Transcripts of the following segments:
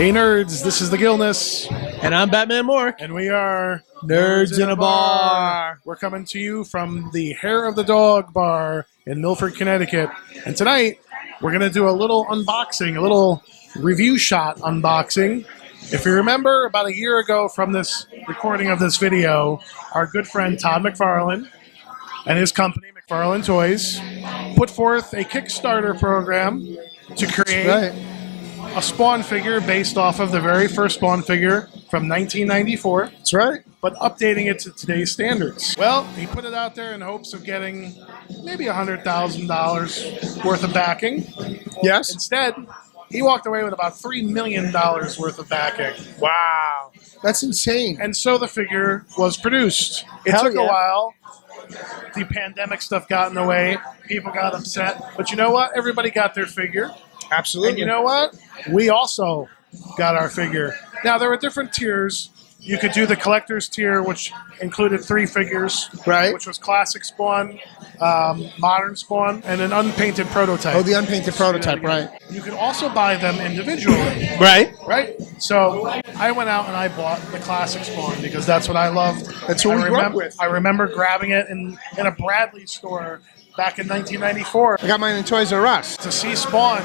Hey nerds, this is the Gilness. And I'm Batman Mork. And we are Nerds in a Bar. We're coming to you from the Hair of the Dog Bar in Milford, Connecticut. And tonight, we're going to do a little unboxing, a little review shot unboxing. If you remember, about a year ago from this recording of this video, our good friend Todd McFarlane and his company, McFarlane Toys, put forth a Kickstarter program to create a Spawn figure based off of the very first Spawn figure from 1994. That's right. But updating it to today's standards. Well, he put it out there in hopes of getting maybe $100,000 worth of backing. Yes. Instead, he walked away with about $3 million worth of backing. Wow. That's insane. And so the figure was produced. It took a while. The pandemic stuff got in the way. People got upset. But you know what? Everybody got their figure. Absolutely. And you know what? We also got our figure. Now, there were different tiers. You could do the collector's tier, which included 3 figures, right? Which was classic Spawn, modern Spawn, and an unpainted prototype. Oh, the unpainted prototype, right. You could also buy them individually. Right. So I went out and I bought the classic Spawn because that's what I loved. That's what we grew up with. I remember grabbing it in a Bradley store back in 1994. I got mine in Toys R Us. To see Spawn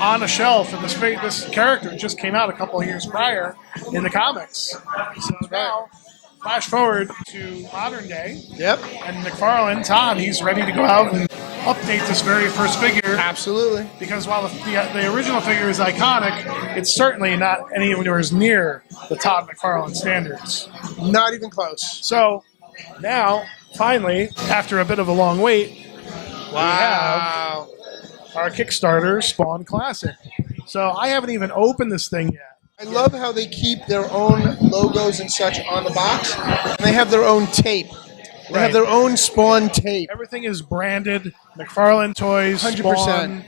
on a shelf, and this character just came out a couple of years prior in the comics. So now, flash forward to modern day. Yep. And McFarlane, Todd, he's ready to go out and update this very first figure. Absolutely. Because while the original figure is iconic, it's certainly not anywhere near the Todd McFarlane standards. Not even close. So now, finally, after a bit of a long wait, we have our Kickstarter Spawn Classic. So I haven't even opened this thing yet. I love how they keep their own logos and such on the box. And they have their own tape. They have their own Spawn tape. Everything is branded McFarlane Toys, 100%. Spawn.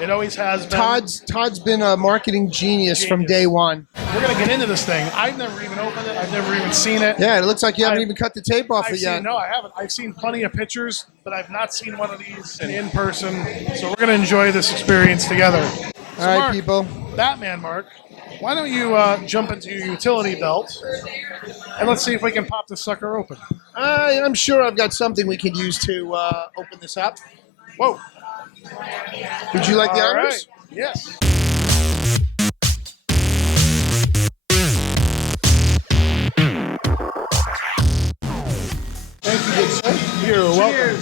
It always has been. Todd's been a marketing genius from day one. We're going to get into this thing. I've never even opened it. I've never even seen it. Yeah, it looks like you haven't even cut the tape off it yet. No, I haven't. I've seen plenty of pictures, but I've not seen one of these in person. So we're going to enjoy this experience together. All right, people. Batman, Mark, why don't you jump into your utility belt, and let's see if we can pop this sucker open. I'm sure I've got something we could use to open this up. Whoa. Would you like the honors? Right. Yes. Thank you, good sir. You're welcome.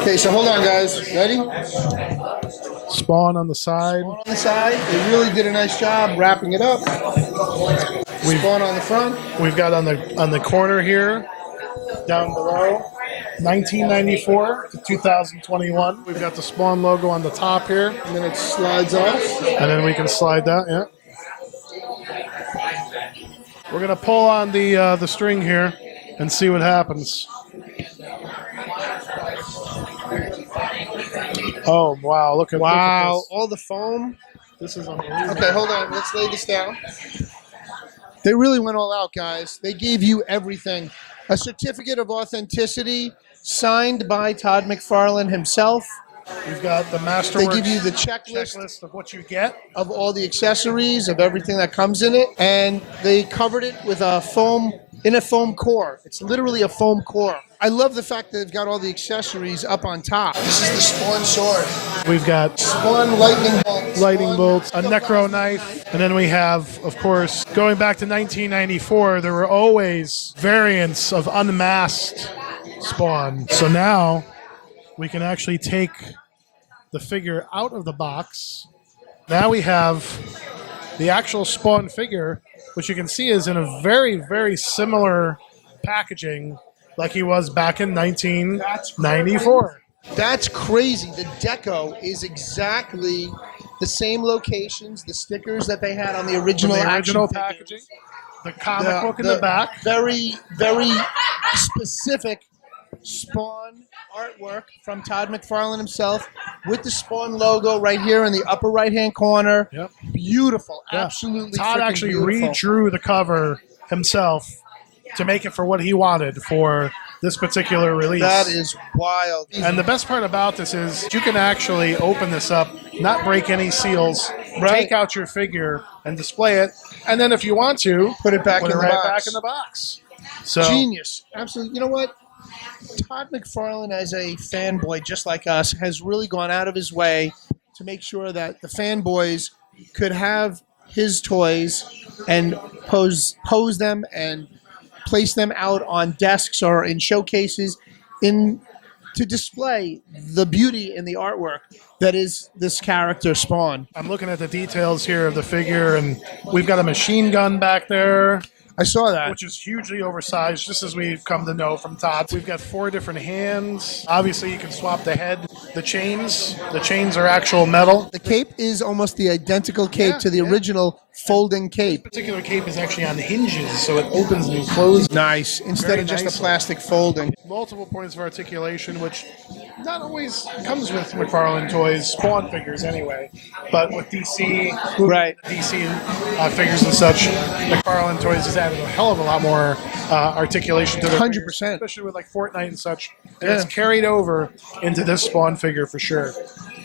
Okay, so hold on, guys. Ready? Spawn on the side. Spawn on the side. They really did a nice job wrapping it up. Spawn on the front. We've got on the corner here, down below, 1994 to 2021. We've got the Spawn logo on the top here. And then it slides off. And then we can slide that, yeah. We're going to pull on the string here and see what happens. Oh, wow. Look at this. All the foam. This is unbelievable. Okay, hold on. Let's lay this down. They really went all out, guys. They gave you everything. A certificate of authenticity signed by Todd McFarlane himself. We've got the Masterworks. They give you the checklist of what you get, of all the accessories, of everything that comes in it, and they covered it with a foam core. It's literally a foam core. I love the fact that they've got all the accessories up on top. This is the Spawn sword. We've got Spawn lightning bolts, a necro knife, and then we have, of course, going back to 1994, there were always variants of unmasked Spawn. So now we can actually take the figure out of the box. Now we have the actual Spawn figure, which you can see is in a very, very similar packaging like he was back in 1994. That's crazy. The deco is exactly the same locations, the stickers that they had on the original packaging, the comic book in the back. Very, very specific Spawn artwork from Todd McFarlane himself with the Spawn logo right here in the upper right-hand corner. Yep. Beautiful. Yeah. Absolutely. Todd actually beautiful. redrew the cover himself to make it for what he wanted for this particular release. That is wild. And the best part about this is you can actually open this up, not break any seals, take out your figure and display it, and then if you want to, put it back in the box. back in the box. So genius. Absolutely. You know what? Todd McFarlane, as a fanboy just like us, has really gone out of his way to make sure that the fanboys could have his toys and pose them and place them out on desks or in showcases to display the beauty in the artwork that is this character Spawn. I'm looking at the details here of the figure, and we've got a machine gun back there. I saw that. Which is hugely oversized, just as we've come to know from Todd. We've got 4 different hands. Obviously, you can swap the head. The chains are actual metal. The cape is almost the identical cape to the original folding cape. This particular cape is actually on hinges, so it opens and closes. Nice. Instead of just a plastic folding. Multiple points of articulation, which not always comes with McFarlane Toys, Spawn figures anyway, but with DC, DC figures and such, McFarlane Toys has added a hell of a lot more articulation to their 100%. figures, especially with like Fortnite and such. And it's carried over into this Spawn figure for sure.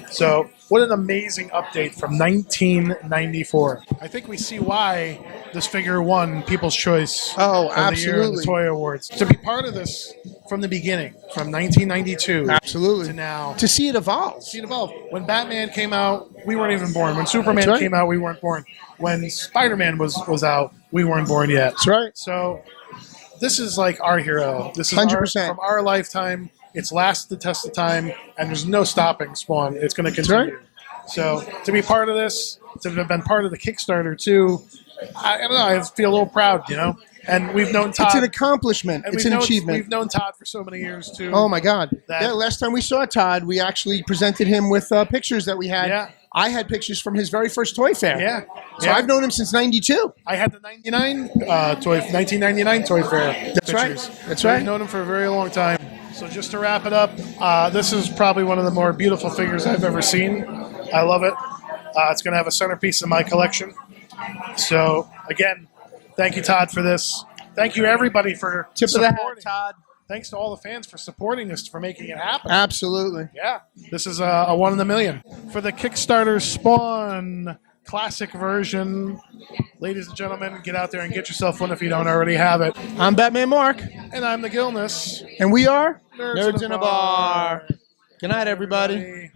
So what an amazing update from 1994. I think we see why this figure won People's Choice of the Year in the Toy Awards. To be part of this from the beginning, from 1992 to now. To see it evolve. When Batman came out, we weren't even born. When Superman came out, we weren't born. When Spider-Man was out, we weren't born yet. That's right. So this is like our hero. This is 100%. From our lifetime. It's lasted the test of time, and there's no stopping Spawn. It's going to continue. So to be part of this, to have been part of the Kickstarter too, I don't know. I feel a little proud, you know. And we've known Todd. It's an accomplishment. It's an achievement. We've known Todd for so many years too. Oh my God! Last time we saw Todd, we actually presented him with pictures that we had. Yeah. I had pictures from his very first toy fair. Yeah. So I've known him since '92. I had the 1999 toy fair. That's pictures. right. That's so right. I've known him for a very long time. So just to wrap it up, this is probably one of the more beautiful figures I've ever seen. I love it. It's going to have a centerpiece in my collection. So, again, thank you, Todd, for this. Thank you, everybody, for supporting. Tip of the hat, Todd. Thanks to all the fans for supporting this, for making it happen. Absolutely. Yeah. This is a 1 in a million. For the Kickstarter Spawn classic version, ladies and gentlemen, get out there and get yourself one if you don't already have it. I'm Batman Mark. And I'm the Gilness. And we are Nerds in a Bar. Good night, everybody.